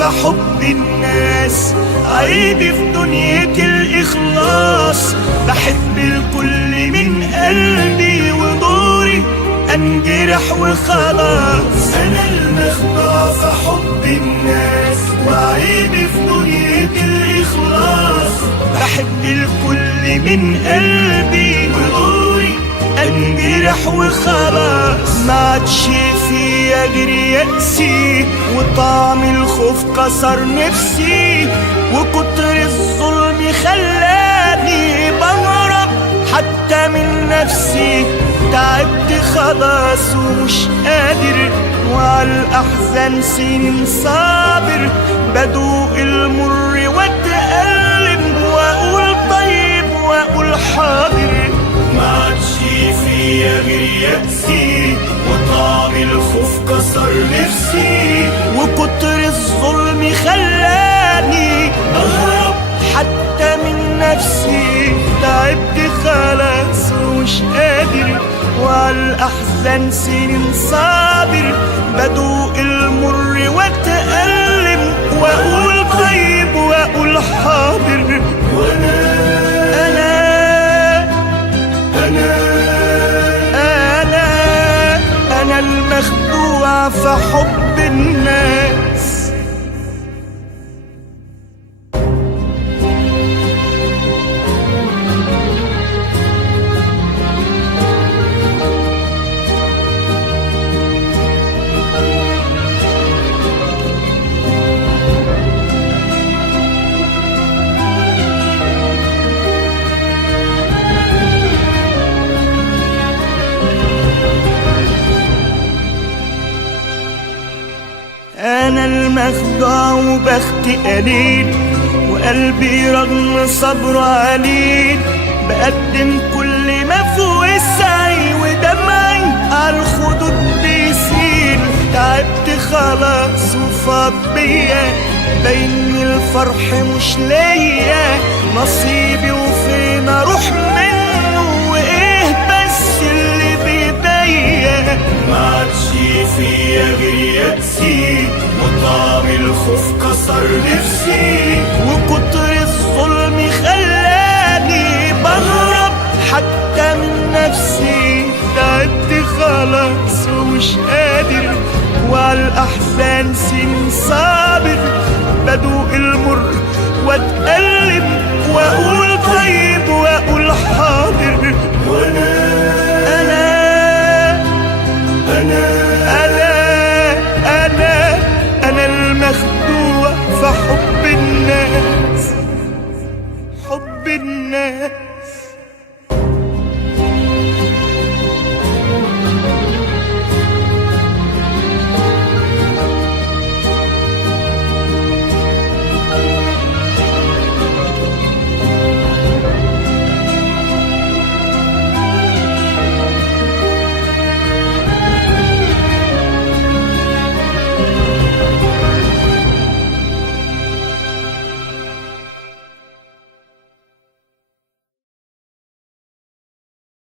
في حب الناس، عيبي في دنيتي الإخلاص. بحب الكل من قلبي ودوري انجرح وخلاص. انا المخدوع في حب الناس، وعيبي في دنيتي الإخلاص. بحب الكل من قلبي ودوري انجرح وخلاص. ما عادش فيا غير يأسي، وطعم الخوف كسر نفسي، وكتر الظلم خلاني بهرب حتى من نفسي. تعبت خلاص ومش قادر، وعلى الأحزان سنين صابر. بدوق المر واتألم، وأقول طيب وأقول حاضر. ما عادش فيا غير يأسي، وطعم الخوف كسر نفسي، وكتر الظلم خلاني أهرب حتى من نفسي. تعبت خلاص ومش قادر، وعلى الأحزان سنين صابر. بدوق المر واتألم، وأقول طيب وأقول حاضر. وأنا أنا المخدوع في حب الناس. أنا المخدوع وبختي قليل، وقلبي رغم صبره عليل. بقدم كل ما في وسعي، ودمعي عالخدود بيسيل. تعبت خلاص وفاض بيا، بين الفرح مش ليا نصيبي، وفين اروح منه وايه بس اللي بيديا. ما عادش فيا غير يأسي، وطعم الخوف كسر نفسي، وكتر الظلم خلاني بهرب حتى من نفسي. تعبت خلاص ومش قادر، وعلى الأحزان سنين صابر. بدوق المر واتألم، وأقول طيب وأقول حاضر. وأنا المخدوع في حب الناس، حب الناس.